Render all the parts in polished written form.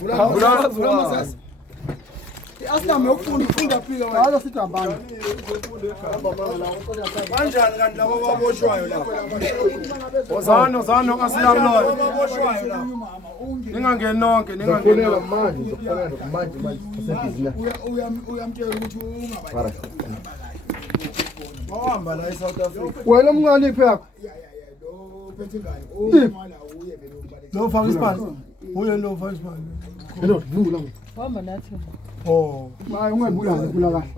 Vula Aslam yokufunda phika wena. Hayi sithi hambani. Kanjani kanti labo baboshwayo lapha? Zano Aslam lo. Baboshwayo lapha. Ningangeni nonke, ningangeni manje, manje kusebhizinisi. Uyamtshela ukuthi ungabayi. Wahamba la eSouth Africa. Wena umncane iphi yakho? Lo phethe ngani? Umala uye vele umbaleki. Lo faka isipani. Uye lo faka isipani. Hello, vula. Hamba nathi. Oh, hayi ungabula ngikula kahle.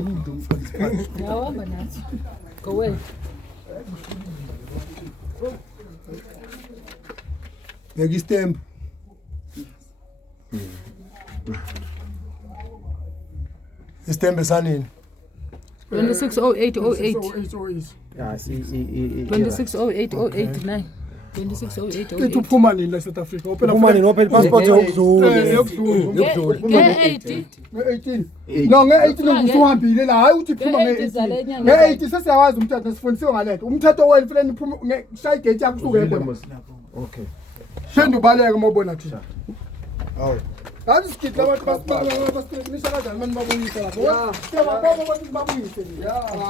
Umuntu umfaka isipani. Yahamba nathi. Go away. Beka istembu. Istembu sanini? 260808. Yeah, 260808 260808. Itu phuma nini la South Africa? Uphuma nini open passport yokuzulu. Nge-18. No, nge-18 usuhambile la. Hayi uthi phuma nge-18. Nge-18 sesiyawazi umthetho sifundisiwe ngalento. Umthetho wenu fanele niphuma ngeshaya igate yakho usuke ebona. Okay. Shenda ubaleke mobona thina. Hawu. Hayi sikiti abantu basiqinisekisa kanjani manje babuyisa lapho. Siyababona ukuthi babuyise.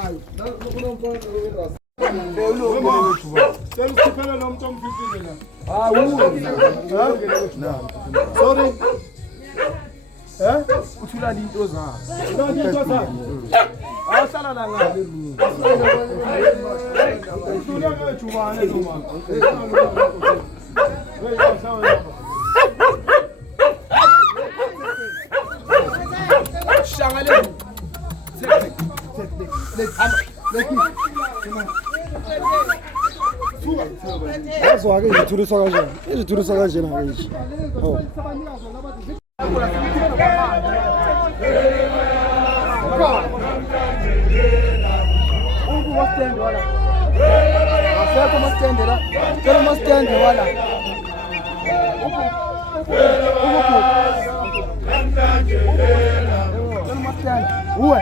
Hayi. Selisikhiphele lo muntu omfitile la. Sorry. Uthula into zakho. Into zakho. Awuhlala la ngale room. Uthula ngejubane lo mama. Shangale. Azwake izithuliswa kanjani? Izithuliswa kanjani hayi? Oh. Stand wala. Aseko mustende la. Kero mustende wala. Uwe.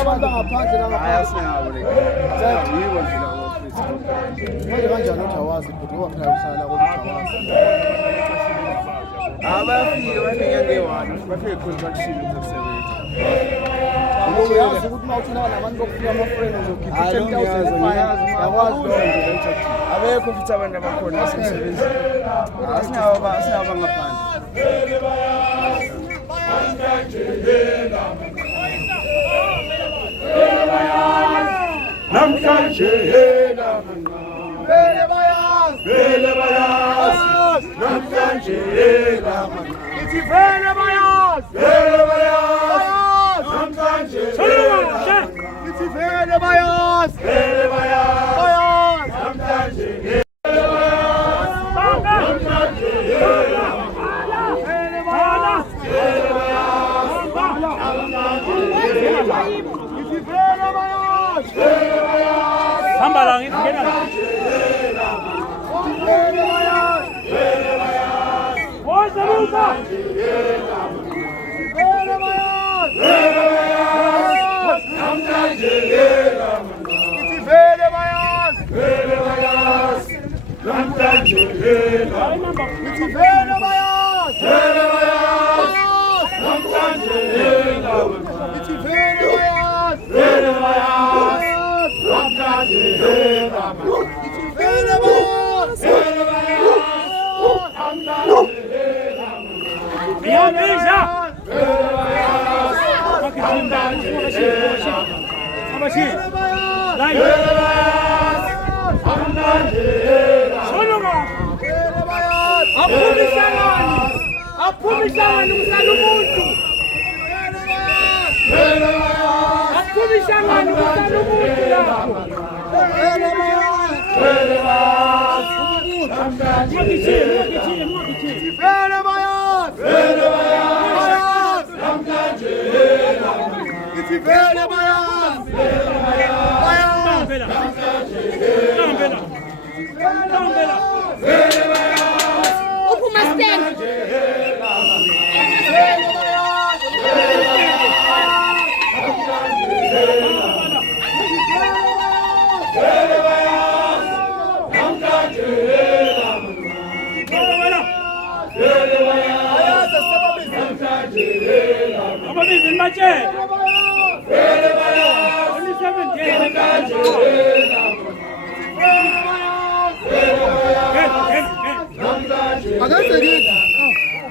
Abantu ngaphandle la ngaphandle. Zayiwa nje la office. Manje kanjani uthawazi futhi waphela usala kodwa Abafike bafike nge-1 bafike contraction zokusebenza. Uyazi ukuthi mawuthina nabantu bokufika ama-friend uzokhipha 10,000 yakwazi lo nje Abekho futhi abantu abakhona basemsebenzini. Asingaba ngaphandle. Namhlanje yena vele bayaz namhlanje yena ithi vele bayaz namhlanje ithi vele bayaz namhlanje Hamba lang ngena la. Woza Musa. Akasekithi.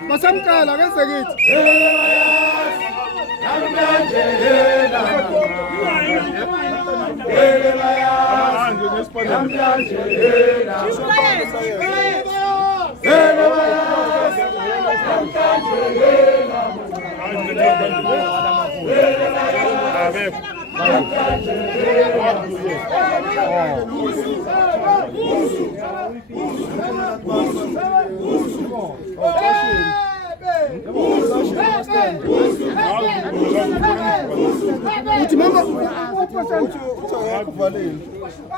Basamkala akasekithi. Uthi mama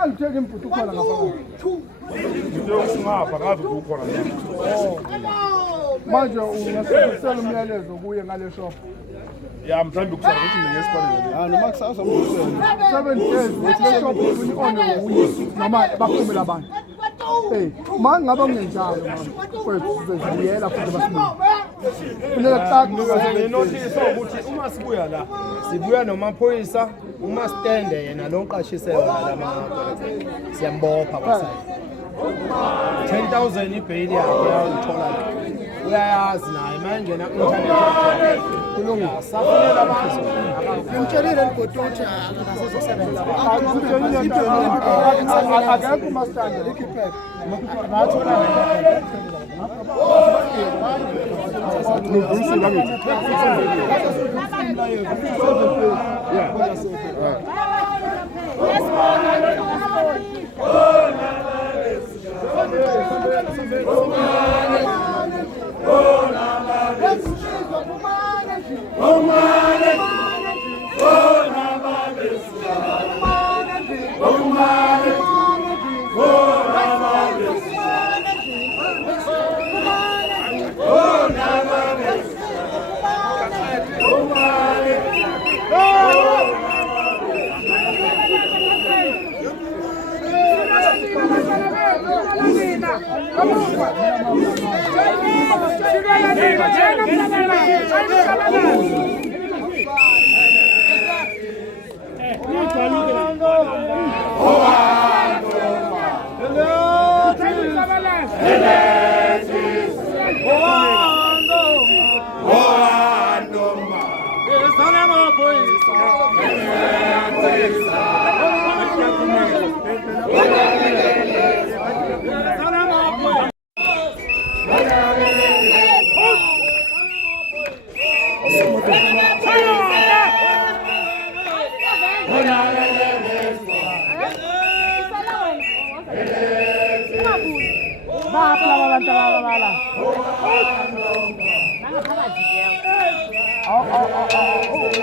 alitheke imputu khona ngapha. Manje ungasebenzisela umyalezo kuye ngale shop. Ya mthanda ukusala ukuthi mina ngesibonelo. Noma kusasa umbuso. 7 days ukuthi le shop uni-one nguye noma baphumela abantu. Ma ngabe kungenjalo mfowethu sizobuyela futhi basimama. Funeka kuqaqe notice ukuthi uma sibuya la sibuya nomaphoyisa uma stande yena lo nqashise yona lama siyambopha kwasayini 10,000 ibail yakhe uyayithola uyayazi naye manje na internet kulungile safunela abantu ngimtshelile ligoduthi akasezosebenza akekho mastanda likhiphe bathola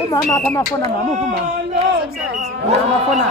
umama apha amafona mama uvuma amafona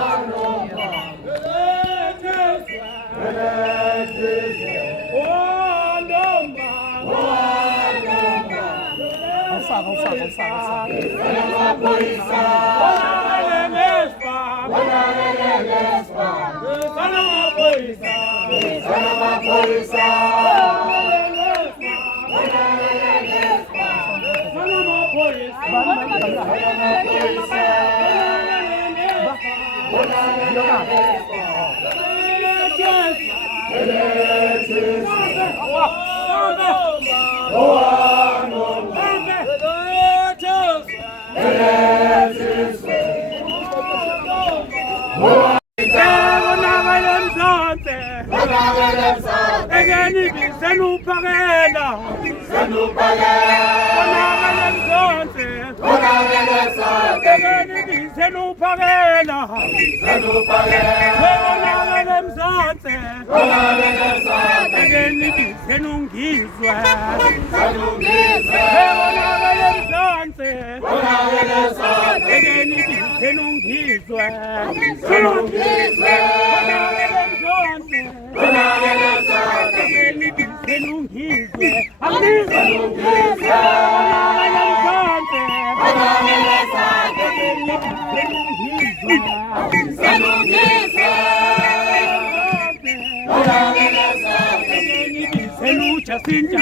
Jacinta,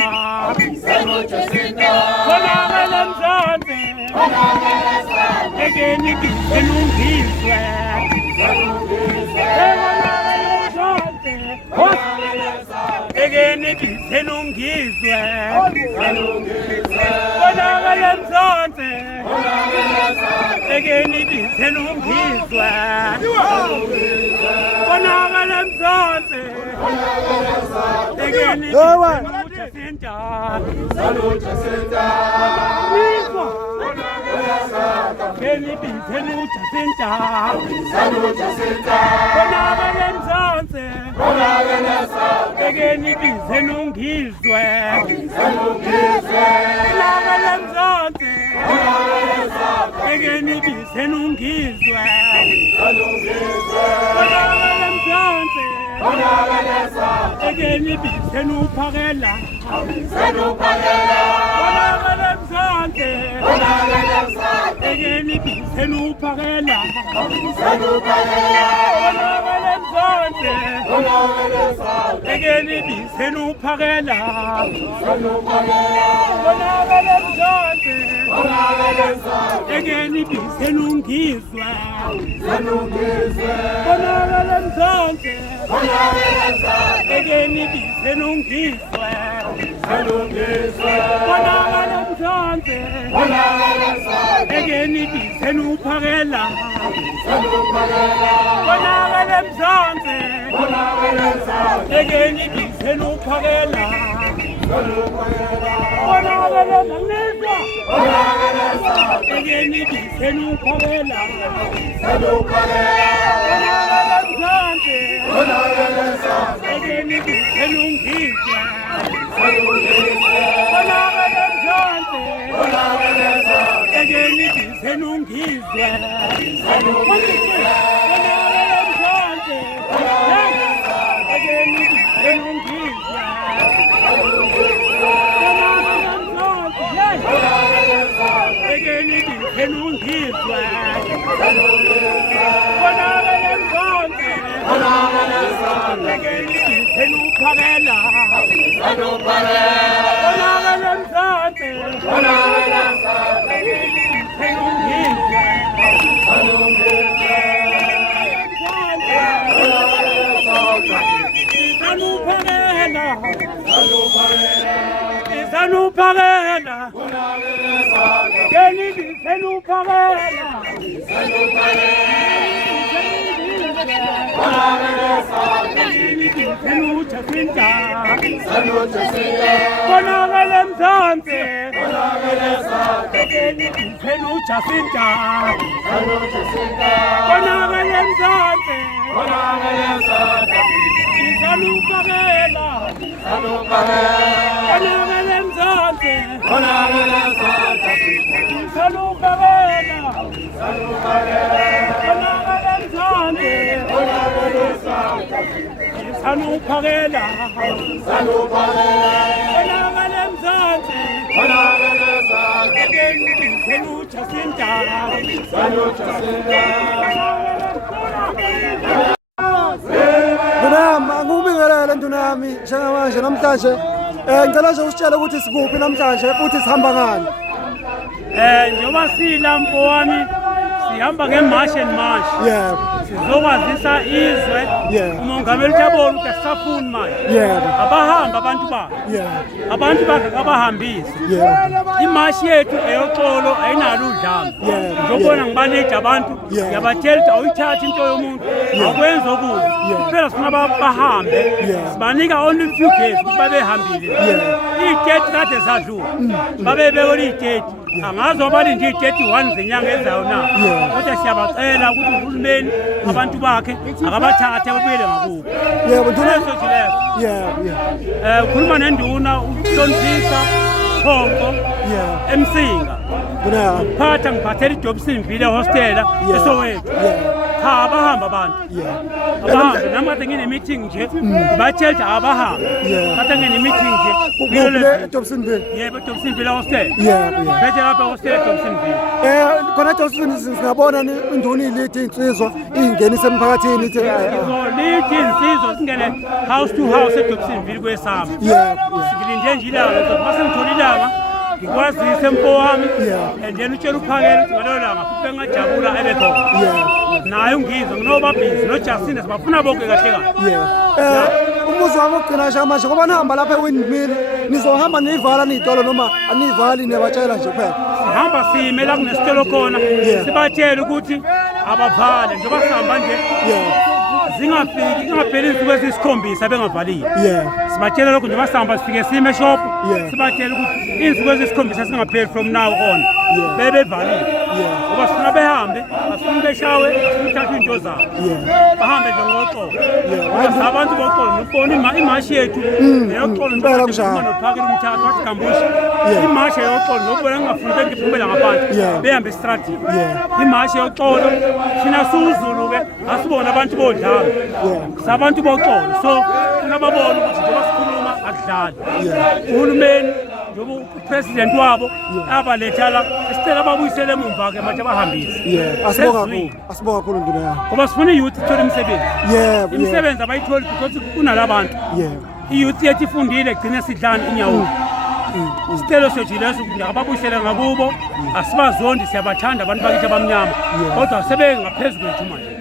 Egeni bisenungizwe Egeni bisenungizwe Bonakale mzonse Egeni bisenungizwe Bonakale mzonse Egeni bisenungizwe Egeni bisenungizwe Bonakale mzonse Egeni bisenungizwe Bonakale mzonse Egeni bisenungizwe Bonakale mzonse Egeni bisenuphakela Bonakale mzonse Egeni bisenuphakela Bonakale mzonse Egeni bisenuphakela Bonakale mzonse Egeni bisenungizwe Bonakale mzonse Egeni bisenungizwe Bonakale mzonse Egeni bisenuphakela Bonakale mzonse Egeni bisenuphakela Bonakale mzonse Egeni bisenuphakela Bonakale mzonse Egeni bisenungizwe Bonakale mzonse Egeni bisenungizwe Bonakale mzonse Egeni bisenungizwe Bonakale mzonse Egeni bisenungizwe Bonakale mzonse Egeni bisenuphakela Bonakale mzonse Egeni bisenungizwe Bisenuphakela Egeni bisenuphakela Bonakale mzonse Egeni bisenujasinta Bonakale mzonse bisenuphakela Bonakale mzonse bisenuphakela Bonakale mzonse bisenuphakela Bonakale mzonse Egeni bisenujasinta Dunama ngubingelele Dunami njengamanje namhlanje ngicela nje usitshele ukuthi sikuphi namhlanje futhi sihamba ngani. Njengoba silampo wami sihamba ngemarch and march. Yebo. Sizokwazisa izwe umongameli Jabona ukuthi asisafuni manje. Yebo. Abahamba abantu bakhe. Yebo. Abantu bakhe abahambise. Yebo. Imarch yethu eyoxolo ayinalo udlame. Yebo. Njengobona ngibalethe abantu yabatshela ukuthi awuyithatha into yomuntu akwenza okubi. Kuphela sifuna bahambe. Sibanika only few days ukuthi babehambile. Iy'teti kade zadlula. Babebekela iy'teti. Angazi abalinde i-31 zenyanga ezayo na kodwa siyabacela ukuthi uhulumeni abantu bakhe akabathathe babuyele ngakubo. Yebo ukhuluma nenduna uhloniphisa Khonko eMsinga phatha ngiphathela iDobsonville hostela eSoweto. Cha abahamba abantu abahambe nami kade ngine-meeting nje batshela ukuthi abahambe kade ngine-meeting nje eDobsonville. Yebo eDobsonville hostel phethe lapha hostel eDobsonville. Khona eDobsonville singabona induna ilithi insizwa ingenisa emphakathini ithi lithi insizwa singene house to house eDobsonville kwesama. Ngilinde nje ilanga ukuthi mase ngithola ilanga ngikwazise mfo wami and then utshela uphakele ukuthi ngalelo langa futhi bengajabula ebekhona naye ungizwe nginobabhizi noJustine sibafuna bonke kahle kahle umuzi wami ogcina nje manje ngoba nihamba lapha eWindmill nizohamba niyivala niyitolo noma aniyivali niyabatshela nje kuphela sihamba sime la kunesitolo khona sibatshele ukuthi abavale njengoba sihamba nje zingafiki ingapheli insuku ezisikhombisa bengavalile sibatshele lokho njengoba sihamba sifike sime eshop sibatshele ukuthi insuku ezisikhombisa singapheli from now on bebevalile ngoba sifuna behambe bafuna beshawe bafuna uthatha into zabo bahambe nje ngoxolo ngoba abantu boxolo nokubona imashi yethu neyoxolo nophakela umthatha wathi Gambusha imashi yoxolo nokubona ngingafuni bengiphumela ngaphandle behambe estradini imashi yoxolo thina siwuZulu-ke asibona abantu bodlala sabantu boxolo so kunababona ukuthi njengoba sikhuluma akudlali uhulumeni njengoba upresident wabo abaletha la isicela babuyisele emumva-ke manje abahambise asibonga kakhulu nduna ngoba sifuna iyouth ithole imisebenzi imisebenzi abayitholi because kunalabantu iyouth yethu ifundile gcine sidlana inyawo isicelo sethu leso ngiyababuyisele ngakubo asibazondi siyabathanda abantu bakithi abamnyama kodwa sebengaphezu kwethu manje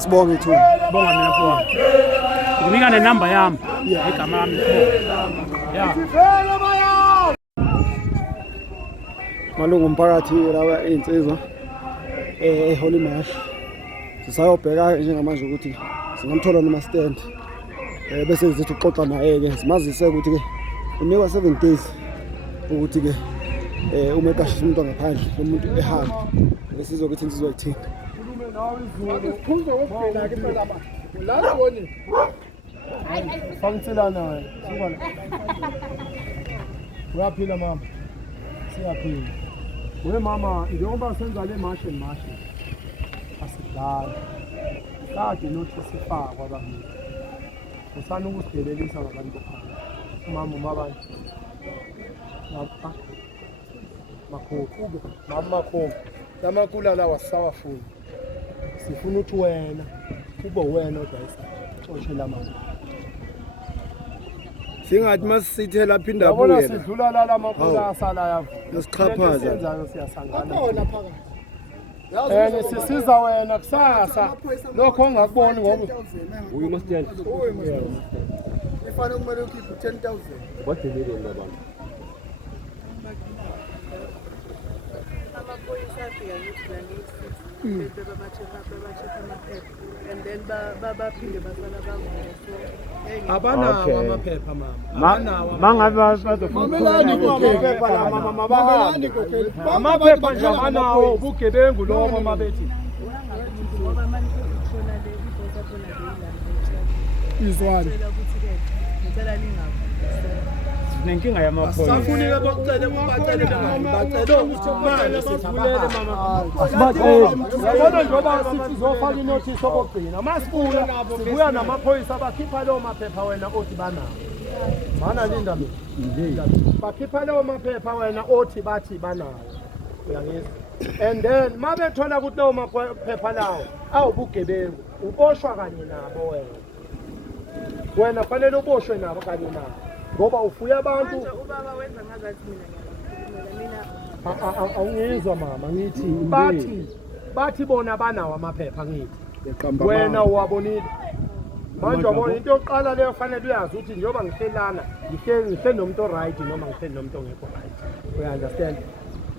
sibonga ithu bonga mina mfowami nginika nenamba yami igama lami malungu omphakathi lawa insizwa eHoly Mash sisayobheka njengamanje ukuthi singamthola noma stand bese sithi uxoxa naye ke simazise ukuthi ke unikwa 7 days ukuthi ke uma eqashisa umuntu ngaphandle lomuntu ehamba besizokuthi insizwa ithini Fangitselana sibona. Uyaphila mama. Siyaphila. We mama, njengoba senza le march asidlala. Kade nothi sifakwa abantu. Usana ukusidelelisa ngabantu bokhaya. Mama umabantu. Lapha. Makhokho, mama makhokho. Lamakula lawa sawafuna. Sifuna ukuthi wena kube wena odayisa. Xoshela mama. Singathi masithe lapha indaba yabona sidlula la lamakula asala yavu. Yasichaphaza. Senzayo siyasangana. Sisiza wena kusasa. Lokho ongakuboni ngoba uyu must stand. Ifana kumele ukhiphe 10,000. What the million baba? And then baphinde basala bangona abanawo amaphepha mama mangabe amaphepha nje abanawo ubugebengu lokho mabethi izwane nenkinga yamaphoyisa safunike bokucela bacele ukuthi manje sivulele mama yabona njengoba sithi uzofaka inotice okugcina sibuya namaphoyisa abakhipha lawo maphepha wena othi banawo mana linda mina bakhipha lawo maphepha wena othi bathi banawo uyangizwa and then mabethola ukuthi lawo maphepha lawo awubugebengu uboshwa kanye nabo wena fanele uboshwe nabo kanye nabo ngoba ufuya abantu ubaba wenza ngazathi mina awungizwa mama ngithi bathi bona banawo amaphepha ngithi wena uwabonile manje wabona into yokuqala leyo fanele uyazi ukuthi njengoba ngihlelana ngihle nomuntu oright noma ngihle nomuntu ongekho right uya understand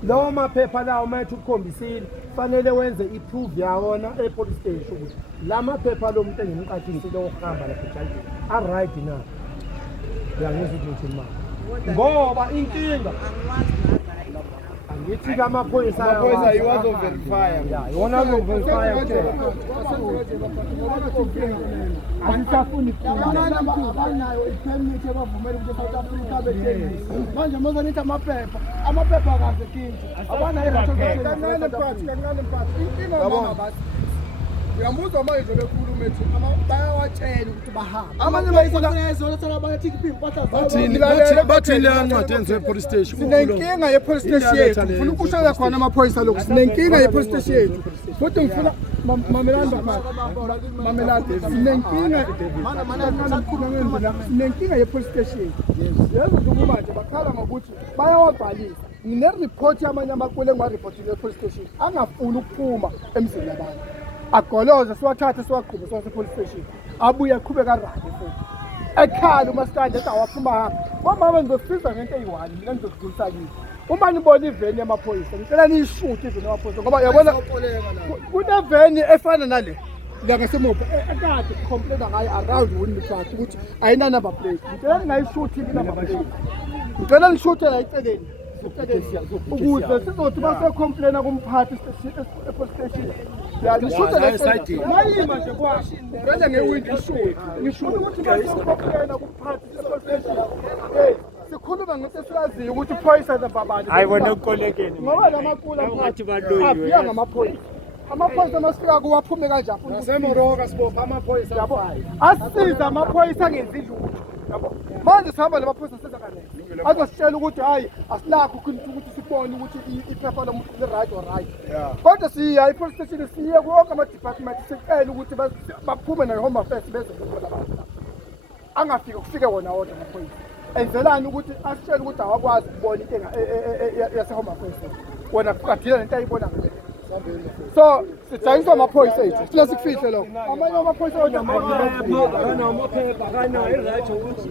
lawo maphepha lawo mathi ukukhombisile fanele wenze i-proof yawona e-police station ukuthi la maphepha lo muntu engimqathisile okuhamba lapha ejardini a-right na uyangizwa ukuthi mama ngoba inkinga angithi kamaphoyisa iwazo verify yona lo verify Asisafuni abanayo ipermit ebavumela ukuthi South Africa bethengise manje manje nithi amaphepha kaze kinje abana kancane part inkinga mama basi uyambuza manje bekhuluma ethi bayawatshela ukuthi bahamba amanye bayizona sana bathi impahla zabo bathi le ncwadi enze police station sinenkinga ye police station yethu ufuna ukushaya khona amaphoyisa lokho sinenkinga ye police station yethu futhi ngifuna sinenkinga ye-police station. Yezo ndugu manje bakhala ngokuthi bayawabhalisa. Ngine-report yamanye amakhulu engwa-reportile e-police station angafuni ukuphuma emzini yabantu. Agoloze siwathathe siwaqhuba siwase-police station. Abuye aqhubeka radi futhi. Ekhala umaskandi ethi awaphuma hapha. Ngomama ngizofisa ngento eyi-1 mina ngizokudlulisa kini. Uma nibona iveni yamaphoyisa ngicela niyishute iveni yamaphoyisa ngoba yabona kuneveni efana nale la ngasemopo ekade complain ngayo around Winnie Park ukuthi ayina number plate. Ngicela ningayishuthi number plate. Ngicela nishute la eceleni. Ukuze sizothi base complain kumphathi e-police station. Ya nishute la eceleni. Mayima nje kwashi. Ngicela ngewindi ishuthi. Ngishuthi ukuthi base complain kumphathi e-police station. Sikhuluma ngento esilaziyo ukuthi iphoyisa zababani. Ayibona ukolekeni. Ngoba lamakula abathi baloyiwe. Afika ngamaphoyisa. Amaphoyisa masifika kuwaphume kanjani? Nasemoroka sibopha amaphoyisa yabo. Asiza amaphoyisa ngenzi lutho. Yabo. Manje sihamba namaphoyisa siza kanene. Azositshela ukuthi hayi asilakho ukuthi sibone ukuthi iphepha lomuntu li-right or right. Kodwa siya i-police station siye kuwonke ama-department sicela ukuthi baphume nayo-home affairs beze kukhona abantu. Angafika kufike wona wodwa amaphoyisa. Enzelani ukuthi asitshele ukuthi awakwazi ukubona into yase-home affairs. Wona kadila lento ayibona ngale. So sijayiswa amaphoyisa ethu sifuna sikufihle lokho. Amanye amaphoyisa wona amaphepha kana i-right ukuthi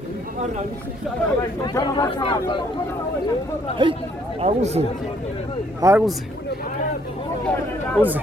Hey, akuze. Akuze. Uze.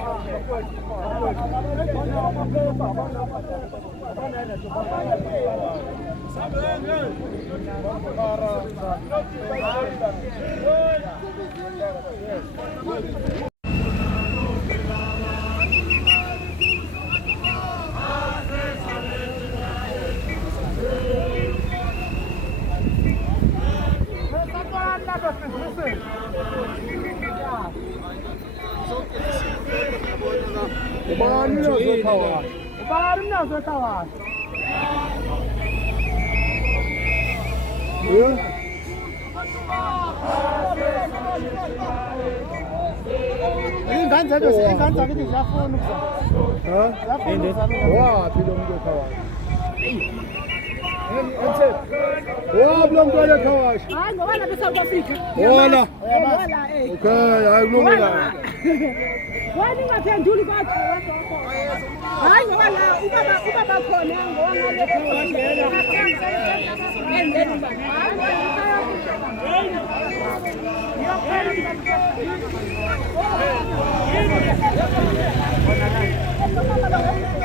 Thank you.